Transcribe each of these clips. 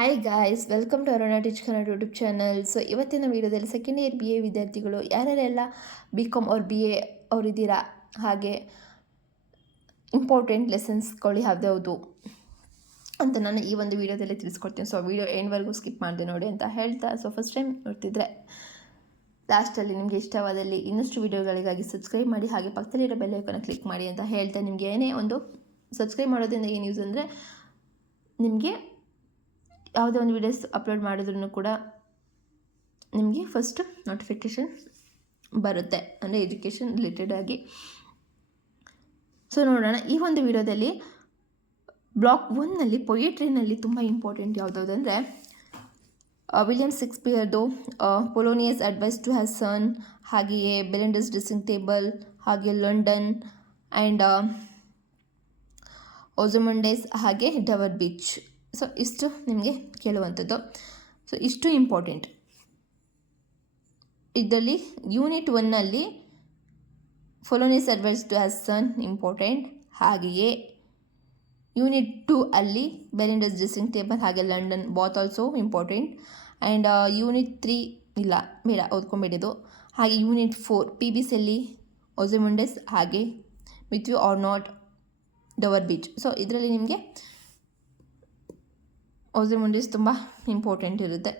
Hi guys, welcome to Aruna teach Kannada YouTube channel. So ಇವತ್ತಿನ ವೀಡಿಯೋದಲ್ಲಿ second year BA ವಿದ್ಯಾರ್ಥಿಗಳು ಯಾರ್ಯಾರೆಲ್ಲ BCom ಅವ್ರ BA ಅವರಿದ್ದೀರಾ, ಹಾಗೆ ಇಂಪಾರ್ಟೆಂಟ್ ಲೆಸನ್ಸ್ಗಳು ಯಾವ್ದ್ಯಾವುದು ಅಂತ ನಾನು ಈ ಒಂದು ವೀಡಿಯೋದಲ್ಲಿ ತಿಳಿಸ್ಕೊಡ್ತೀನಿ. ಸೊ ವೀಡಿಯೋ ಎಂಡ್ವರೆಗೂ ಸ್ಕಿಪ್ ಮಾಡಿದೆ ನೋಡಿ ಅಂತ ಹೇಳ್ತಾ, ಸೊ ಫಸ್ಟ್ ಟೈಮ್ ನೋಡ್ತಿದ್ರೆ ಲಾಸ್ಟಲ್ಲಿ ನಿಮಗೆ ಇಷ್ಟವಾದಲ್ಲಿ ಇನ್ನಷ್ಟು ವೀಡಿಯೋಗಳಿಗಾಗಿ ಸಬ್ಸ್ಕ್ರೈಬ್ ಮಾಡಿ, ಹಾಗೆ ಪಕ್ಕದಲ್ಲಿರೋ ಬೆಲ್ ಐಕಾನ್ನ ಕ್ಲಿಕ್ ಮಾಡಿ ಅಂತ ಹೇಳ್ತಾ, ನಿಮಗೆ ಏನೇ ಒಂದು ಸಬ್ಸ್ಕ್ರೈಬ್ ಮಾಡೋದ್ರಿಂದ ಏನು ಯೂಸ್ ಅಂದರೆ ನಿಮಗೆ ಯಾವುದೇ ಒಂದು ವೀಡಿಯೋಸ್ ಅಪ್ಲೋಡ್ ಮಾಡಿದ್ರೂ ಕೂಡ ನಿಮಗೆ ಫಸ್ಟ್ ನೋಟಿಫಿಕೇಷನ್ ಬರುತ್ತೆ, ಅಂದರೆ ಎಜುಕೇಷನ್ ರಿಲೇಟೆಡ್ ಆಗಿ. ಸೊ ನೋಡೋಣ, ಈ ಒಂದು ವಿಡಿಯೋದಲ್ಲಿ ಬ್ಲಾಕ್ 1ನಲ್ಲಿ ಪೊಯೆಟ್ರಿನಲ್ಲಿ ತುಂಬ ಇಂಪಾರ್ಟೆಂಟ್ ಯಾವುದಾವುದು ಅಂದರೆ ವಿಲಿಯಮ್ ಶೇಕ್ಸ್ಪಿಯರ್ದು Polonius advice to his son, ಹಾಗೆಯೇ ಬೆಲಿಂಡಸ್ ಡ್ರೆಸ್ಸಿಂಗ್ ಟೇಬಲ್, ಹಾಗೆ ಲಂಡನ್ ಆ್ಯಂಡ್ ಓಜಮಂಡೇಸ್, ಹಾಗೆ ಡವರ್ ಬೀಚ್. ಸೊ ಇಷ್ಟು ನಿಮಗೆ ಕೇಳುವಂಥದ್ದು. ಸೊ ಇಷ್ಟು ಇಂಪಾರ್ಟೆಂಟ್. ಇದರಲ್ಲಿ ಯೂನಿಟ್ 1ನಲ್ಲಿ Polonius advice to his son important, ಹಾಗೆಯೇ ಯೂನಿಟ್ 2 ಅಲ್ಲಿ ಬೆಲಿಂಡಸ್ ಡ್ರೆಸ್ಸಿಂಗ್ ಟೇಬಲ್ ಹಾಗೆ London both also important. And unit 3 ಇಲ್ಲ ಬೇಡ ಓದ್ಕೊಂಬೇಡಿದು. ಹಾಗೆ ಯೂನಿಟ್ 4 PBCಯಲ್ಲಿ ಓಜಮಂಡೇಸ್ ಹಾಗೆ with you are not Dover beach. So ಇದರಲ್ಲಿ ನಿಮಗೆ ಓಜಮಂಡೇಸ್ ತುಂಬ ಇಂಪಾರ್ಟೆಂಟ್ ಇರುತ್ತೆ.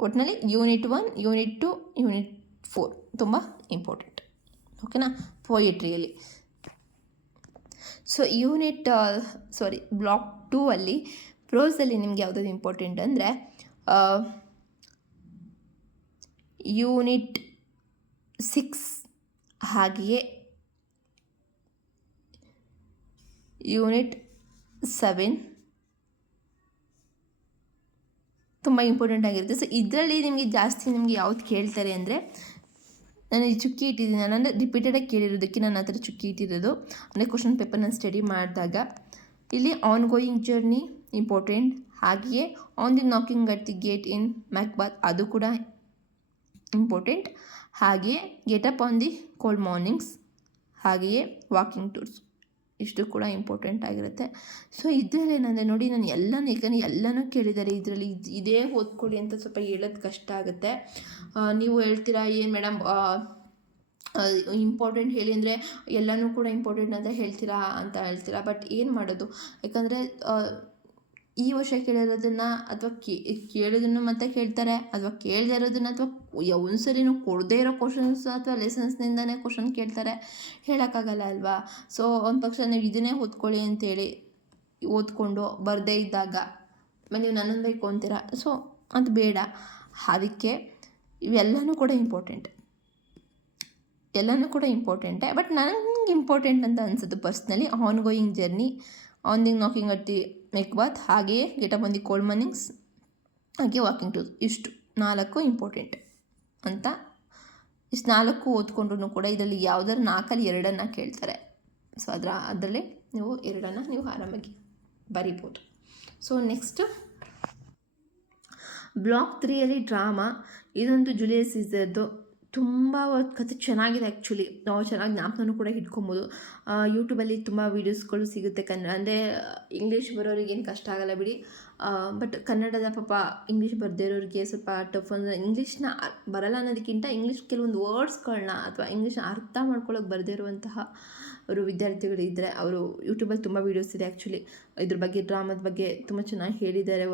ಒಟ್ಟಿನಲ್ಲಿ ಯೂನಿಟ್ 1, ಯೂನಿಟ್ 2, ಯೂನಿಟ್ 4 ತುಂಬ ಇಂಪಾರ್ಟೆಂಟ್, ಓಕೆನಾ, ಪೊಯೆಟ್ರಿಯಲ್ಲಿ. ಸೊ ಬ್ಲಾಕ್ 2 ಅಲ್ಲಿ ಪ್ರೋಸಲ್ಲಿ ನಿಮ್ಗೆ ಯಾವುದಾದ್ರು ಇಂಪಾರ್ಟೆಂಟ್ ಅಂದರೆ ಯೂನಿಟ್ 6 ಹಾಗೆಯೇ ಯೂನಿಟ್ 7 ತುಂಬ ಇಂಪಾರ್ಟೆಂಟ್ ಆಗಿರುತ್ತೆ. ಸೊ ಇದರಲ್ಲಿ ನಿಮಗೆ ಜಾಸ್ತಿ ನಿಮಗೆ ಯಾವ್ದು ಕೇಳ್ತಾರೆ ಅಂದರೆ, ನಾನು ಈ ಚುಕ್ಕಿ ಇಟ್ಟಿದ್ದೀನಿ, ನಾನು ರಿಪೀಟೆಡಾಗಿ ಕೇಳಿರೋದಕ್ಕೆ ನಾನು ಆ ಥರ ಚುಕ್ಕಿ ಇಟ್ಟಿರೋದು. ಅಂದರೆ ಕ್ವಶನ್ ಪೇಪರ್ ನಾನು ಸ್ಟಡಿ ಮಾಡಿದಾಗ ಇಲ್ಲಿ ಆನ್ ಗೋಯಿಂಗ್ ಜರ್ನಿ ಇಂಪಾರ್ಟೆಂಟ್, ಹಾಗೆಯೇ on the knocking at the gate in Macbeth ಅದು ಕೂಡ ಇಂಪಾರ್ಟೆಂಟ್, ಹಾಗೆಯೇ get up on the cold mornings, ಹಾಗೆಯೇ ವಾಕಿಂಗ್ ಟೂರ್ಸ್ ಇಷ್ಟು ಕೂಡ ಇಂಪಾರ್ಟೆಂಟ್ ಆಗಿರುತ್ತೆ. ಸೊ ಇದರಲ್ಲಿ ಏನಂದರೆ ನೋಡಿ, ನಾನು ಯಾಕಂದರೆ ಎಲ್ಲನೂ ಕೇಳಿದ್ದಾರೆ ಇದರಲ್ಲಿ, ಇದೇ ಓದ್ಕೊಳ್ಳಿ ಅಂತ ಸ್ವಲ್ಪ ಹೇಳೋದು ಕಷ್ಟ ಆಗುತ್ತೆ. ನೀವು ಹೇಳ್ತೀರಾ ಏನು ಮೇಡಮ್ ಇಂಪಾರ್ಟೆಂಟ್ ಹೇಳಿ ಅಂದರೆ ಎಲ್ಲನೂ ಕೂಡ ಇಂಪಾರ್ಟೆಂಟ್ ಅಂತ ಹೇಳ್ತೀರಾ. ಬಟ್ ಏನು ಮಾಡೋದು, ಯಾಕಂದರೆ ಈ ವರ್ಷ ಕೇಳಿರೋದನ್ನು ಅಥವಾ ಕೇಳೋದನ್ನು ಮತ್ತೆ ಕೇಳ್ತಾರೆ, ಅಥವಾ ಕೇಳದೇ ಇರೋದನ್ನು ಅಥವಾ ಒಂದ್ಸರಿನೂ ಕೊಡದೇ ಇರೋ ಕ್ವಶನ್ಸ್ ಅಥವಾ ಲೆಸನ್ಸ್ನಿಂದನೇ ಕ್ವಶನ್ ಕೇಳ್ತಾರೆ, ಹೇಳೋಕ್ಕಾಗಲ್ಲ ಅಲ್ವಾ. ಸೊ ಒಂದು ಪಕ್ಷ ನೀವು ಇದನ್ನೇ ಓದ್ಕೊಳ್ಳಿ ಅಂತೇಳಿ ಓದ್ಕೊಂಡು ಬರದೇ ಇದ್ದಾಗ ನೀವು ನನ್ನನ್ನು ಬೇಕು ಅಂತೀರ. ಸೊ ಅದು ಬೇಡ. ಅದಕ್ಕೆ ಇವೆಲ್ಲನೂ ಕೂಡ ಇಂಪಾರ್ಟೆಂಟೇ. ಬಟ್ ನನಗೆ ಇಂಪಾರ್ಟೆಂಟ್ ಅಂತ ಅನಿಸೋದು personally on going journey, on the knocking at the Macbeth, ಹಾಗೆಯೇ get up on the cold mornings, ಹಾಗೆ ವಾಕಿಂಗ್ ಟೂರ್. ಇಷ್ಟು 4 ಇಂಪಾರ್ಟೆಂಟ್ ಅಂತ. ಇಷ್ಟು 4 ಓದ್ಕೊಂಡ್ರೂ ಕೂಡ ಇದರಲ್ಲಿ ಯಾವುದಾದ್ರು 4ಅಲ್ಲಿ 2 ಕೇಳ್ತಾರೆ. ಸೊ ಅದರಲ್ಲಿ ನೀವು 2 ನೀವು ಆರಾಮಾಗಿ ಬರಿಬೋದು. ಸೊ ನೆಕ್ಸ್ಟು ಬ್ಲಾಕ್ 3ಅಲ್ಲಿ ಡ್ರಾಮಾ. ಇದೊಂದು ಜೂಲಿಯಸ್ ಸೀಸರ್ದು ತುಂಬ ಕಥೆ ಚೆನ್ನಾಗಿದೆ. ಆ್ಯಕ್ಚುಲಿ ನಾವು ಚೆನ್ನಾಗಿ ಜ್ಞಾಪನೂ ಕೂಡ ಇಟ್ಕೊಬೋದು. ಯೂಟ್ಯೂಬಲ್ಲಿ ತುಂಬ ವೀಡಿಯೋಸ್ಗಳು ಸಿಗುತ್ತೆ ಅಂದರೆ ಇಂಗ್ಲೀಷ್ ಬರೋರಿಗೇನು ಕಷ್ಟ ಆಗಲ್ಲ ಬಿಡಿ. ಬಟ್ ಕನ್ನಡದ ಪಾಪ ಇಂಗ್ಲೀಷ್ ಬರದೇ ಇರೋರಿಗೆ ಸ್ವಲ್ಪ ಟಫ್. ಅಂದರೆ ಇಂಗ್ಲೀಷ್ನ ಬರಲ್ಲ ಅನ್ನೋದಕ್ಕಿಂತ ಇಂಗ್ಲೀಷ್ ಕೆಲವೊಂದು ವರ್ಡ್ಸ್ಗಳನ್ನ ಅಥವಾ ಇಂಗ್ಲೀಷ್ನ ಅರ್ಥ ಮಾಡ್ಕೊಳ್ಳೋಕೆ ಬರದೇ ಇರುವಂತಹ ಅವರು ವಿದ್ಯಾರ್ಥಿಗಳು ಇದ್ದರೆ, ಅವರು ಯೂಟ್ಯೂಬಲ್ಲಿ ತುಂಬ ವೀಡಿಯೋಸ್ ಇದೆ ಆ್ಯಕ್ಚುಲಿ ಇದ್ರ ಬಗ್ಗೆ, ಡ್ರಾಮಾದ ಬಗ್ಗೆ ತುಂಬ ಚೆನ್ನಾಗಿ ಹೇಳಿದ್ದಾರೆ.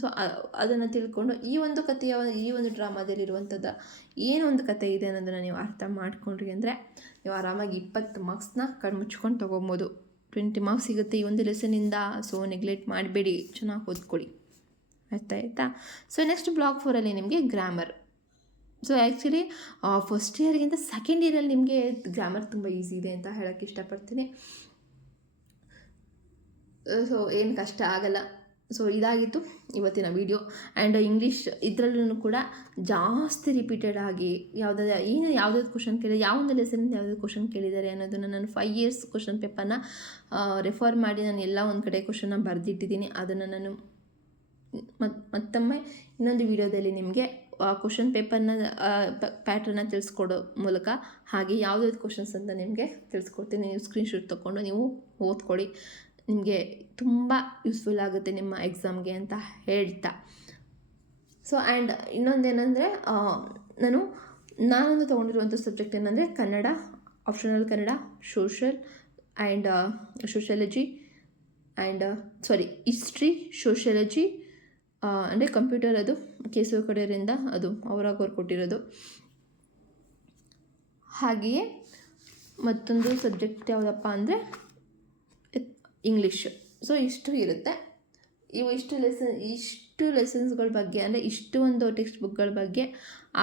ಸೊ ಅದನ್ನು ತಿಳ್ಕೊಂಡು ಈ ಒಂದು ಡ್ರಾಮಾದಲ್ಲಿರುವಂಥದ್ದು ಏನೊಂದು ಕತೆ ಇದೆ ಅನ್ನೋದನ್ನು ನೀವು ಅರ್ಥ ಮಾಡ್ಕೊಂಡ್ರಿ ಅಂದರೆ ನೀವು ಆರಾಮಾಗಿ 20 ಮಾರ್ಕ್ಸ್ನ ಕಣ್ಮುಚ್ಕೊಂಡು ತೊಗೊಬೋದು. 20 ಮಾರ್ಕ್ಸ್ ಸಿಗುತ್ತೆ ಈ ಒಂದು ಲೆಸನಿಂದ. ಸೊ ನೆಗ್ಲೆಕ್ಟ್ ಮಾಡಬೇಡಿ, ಚೆನ್ನಾಗಿ ಓದ್ಕೊಳ್ಳಿ, ಆಯ್ತಾ. ಸೊ ನೆಕ್ಸ್ಟ್ ಬ್ಲಾಕ್ 4ಅಲ್ಲಿ ನಿಮಗೆ ಗ್ರಾಮರ್. ಸೊ ಆ್ಯಕ್ಚುಲಿ ಫಸ್ಟ್ ಇಯರ್ಗಿಂತ ಸೆಕೆಂಡ್ ಇಯರಲ್ಲಿ ನಿಮಗೆ ಗ್ರಾಮರ್ ತುಂಬ ಈಸಿ ಇದೆ ಅಂತ ಹೇಳೋಕ್ಕೆ ಇಷ್ಟಪಡ್ತೀನಿ. ಸೊ ಏನು ಕಷ್ಟ ಆಗಲ್ಲ. ಸೊ ಇದಾಗಿತ್ತು ಇವತ್ತಿನ ವಿಡಿಯೋ. ಆ್ಯಂಡ್ ಇಂಗ್ಲೀಷ್ ಇದರಲ್ಲೂ ಕೂಡ ಜಾಸ್ತಿ ರಿಪೀಟೆಡ್ ಆಗಿ ಯಾವುದಾದ್ರು ಕ್ವಶನ್ ಯಾವ ಒಂದು ಲೆಸನಿಂದ ಯಾವುದಾದ್ರು ಕ್ವಶನ್ ಕೇಳಿದ್ದಾರೆ ಅನ್ನೋದನ್ನು ನಾನು 5 ಇಯರ್ಸ್ ಕ್ವಶನ್ ಪೇಪರ್ನ ರೆಫರ್ ಮಾಡಿ ನಾನು ಎಲ್ಲ ಒಂದು ಕಡೆ ಕ್ವಶನ್ನ ಬರೆದಿಟ್ಟಿದ್ದೀನಿ. ಅದನ್ನು ನಾನು ಮತ್ತೊಮ್ಮೆ ಇನ್ನೊಂದು ವಿಡಿಯೋದಲ್ಲಿ ನಿಮಗೆ ಕ್ವಶನ್ ಪೇಪರ್ನ ಪ್ಯಾಟ್ರನ್ನ ತಿಳಿಸ್ಕೊಡೋ ಮೂಲಕ ಹಾಗೆ ಯಾವುದಾದ್ರು ಕ್ವಶನ್ಸ್ ಅಂತ ನಿಮಗೆ ತಿಳಿಸ್ಕೊಡ್ತೀನಿ. ನೀವು ಸ್ಕ್ರೀನ್ಶಾಟ್ ತೊಗೊಂಡು ನೀವು ಓದ್ಕೊಳ್ಳಿ. ನಿಮಗೆ ತುಂಬ ಯೂಸ್ಫುಲ್ ಆಗುತ್ತೆ ನಿಮ್ಮ ಎಕ್ಸಾಮ್ಗೆ ಅಂತ ಹೇಳ್ತಾ. ಸೊ ಆ್ಯಂಡ್ ಇನ್ನೊಂದೇನೆಂದರೆ ನಾನೊಂದು ತೊಗೊಂಡಿರುವಂಥ ಸಬ್ಜೆಕ್ಟ್ ಏನಂದರೆ Kannada, optional Kannada, social and sociology and history, sociology ಅಂದರೆ ಕಂಪ್ಯೂಟರ್, ಅದು ಕೇಸವ ಕಡೆಯವರಿಂದ ಅದು ಅವ್ರು ಕೊಟ್ಟಿರೋದು. ಹಾಗೆಯೇ ಮತ್ತೊಂದು ಸಬ್ಜೆಕ್ಟ್ ಯಾವುದಪ್ಪ ಅಂದರೆ ಇಂಗ್ಲೀಷ್. ಸೊ ಇಷ್ಟು ಇರುತ್ತೆ. ಇಷ್ಟು ಲೆಸನ್ಸ್ಗಳ ಬಗ್ಗೆ, ಅಂದರೆ ಇಷ್ಟು ಒಂದು ಟೆಕ್ಸ್ಟ್ ಬುಕ್ಗಳ ಬಗ್ಗೆ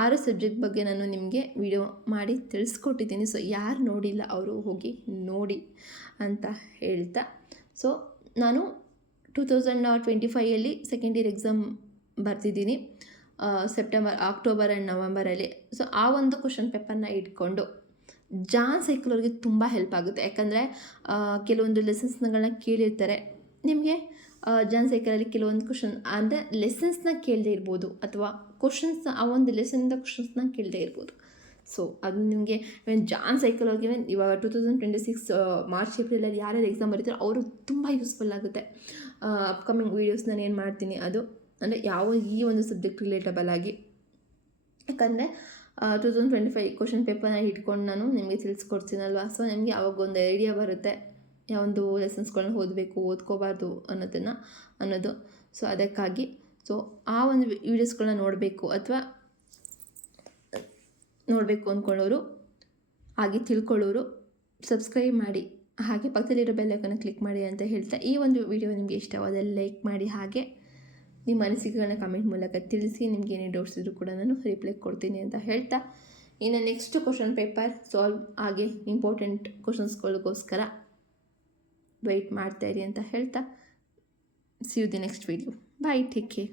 6 ಸಬ್ಜೆಕ್ಟ್ ಬಗ್ಗೆ ನಾನು ನಿಮಗೆ ವಿಡಿಯೋ ಮಾಡಿ ತಿಳಿಸ್ಕೊಟ್ಟಿದ್ದೀನಿ. ಸೊ ಯಾರು ನೋಡಿಲ್ಲ ಅವರು ಹೋಗಿ ನೋಡಿ ಅಂತ ಹೇಳ್ತಾ, ಸೊ ನಾನು 2025 ಸೆಕೆಂಡ್ ಇಯರ್ ಎಕ್ಸಾಮ್ ಬರ್ತಿದ್ದೀನಿ ಅಕ್ಟೋಬರ್ ಆ್ಯಂಡ್ ನವಂಬರಲ್ಲಿ. ಸೊ ಆ ಒಂದು ಕ್ವಶನ್ ಪೇಪರ್ನ ಇಟ್ಕೊಂಡು ಜಾನ್ ಸೈಕಲ್ ಅವ್ರಿಗೆ ತುಂಬ ಹೆಲ್ಪ್ ಆಗುತ್ತೆ. ಯಾಕಂದರೆ ಕೆಲವೊಂದು ಲೆಸನ್ಸ್ಗಳನ್ನ ಕೇಳಿರ್ತಾರೆ ನಿಮಗೆ. ಜಾನ್ ಸೈಕಲಲ್ಲಿ ಕೆಲವೊಂದು ಕ್ವಶನ್ ಅಂದರೆ ಲೆಸನ್ಸ್ನ ಕೇಳದೇ ಇರ್ಬೋದು, ಅಥವಾ ಕ್ವಶನ್ಸ್ನ ಆ ಒಂದು ಲೆಸನ್ನಿಂದ ಕ್ವಶನ್ಸ್ನ ಕೇಳದೇ ಇರ್ಬೋದು. ಸೊ ಅದು ನಿಮಗೆ ಜಾನ್ ಸೈಕಲ್ ಅವ್ರಿಗೆ ಇವಾಗ 2026 ಮಾರ್ಚ್ ಏಪ್ರಿಲಲ್ಲಿ ಯಾರ್ಯಾರು ಎಕ್ಸಾಮ್ ಬರೀತಾರೋ ಅವರು ತುಂಬ ಯೂಸ್ಫುಲ್ ಆಗುತ್ತೆ. ಅಪ್ಕಮಿಂಗ್ ವೀಡಿಯೋಸ್ ನಾನು ಏನು ಮಾಡ್ತೀನಿ ಅದು ಅಂದರೆ ಈ ಒಂದು ಸಬ್ಜೆಕ್ಟ್ ರಿಲೇಟಬಲ್ ಆಗಿ. ಯಾಕಂದರೆ 2025 ಕ್ವಶನ್ ಪೇಪರ್ನ ಇಟ್ಕೊಂಡು ನಾನು ನಿಮಗೆ ತಿಳಿಸ್ಕೊಡ್ತೀನಲ್ವ. ಸೊ ನಿಮಗೆ ಆವಾಗ ಒಂದು ಐಡಿಯಾ ಬರುತ್ತೆ ಯಾವೊಂದು ಲೆಸನ್ಸ್ಗಳನ್ನ ಓದ್ಕೋಬಾರ್ದು ಅನ್ನೋದು. ಸೊ ಅದಕ್ಕಾಗಿ ಸೊ ಆ ಒಂದು ವೀಡಿಯೋಸ್ಗಳನ್ನ ನೋಡಬೇಕು ಅಂದ್ಕೊಳ್ಳೋರು, ಹಾಗೆ ತಿಳ್ಕೊಳ್ಳೋರು ಸಬ್ಸ್ಕ್ರೈಬ್ ಮಾಡಿ, ಹಾಗೆ ಪಕ್ಕದಲ್ಲಿರೋ ಬೆಲ್ ಐಕಾನ್ನ ಕ್ಲಿಕ್ ಮಾಡಿ ಅಂತ ಹೇಳ್ತಾ, ಈ ಒಂದು ವಿಡಿಯೋ ನಿಮಗೆ ಇಷ್ಟವಾದರೆ ಲೈಕ್ ಮಾಡಿ, ಹಾಗೆ ನಿಮ್ಮ ಅನಿಸಿಕೆಗಳನ್ನ ಕಮೆಂಟ್ ಮೂಲಕ ತಿಳಿಸಿ. ನಿಮ್ಗೆ ಏನೇ ಡೌಟ್ಸ್ ಇದ್ದರೂ ಕೂಡ ನಾನು ರಿಪ್ಲೈ ಕೊಡ್ತೀನಿ ಅಂತ ಹೇಳ್ತಾ, ಇನ್ನು ನೆಕ್ಸ್ಟ್ ಕ್ವಶನ್ ಪೇಪರ್ ಸಾಲ್ವ್ ಹಾಗೆ ಇಂಪಾರ್ಟೆಂಟ್ ಕ್ವಶನ್ಸ್ಗಳಿಗೋಸ್ಕರ ವೆಯ್ಟ್ ಮಾಡ್ತಾಯಿರಿ ಅಂತ ಹೇಳ್ತಾ, see you the next video. Bye, take care.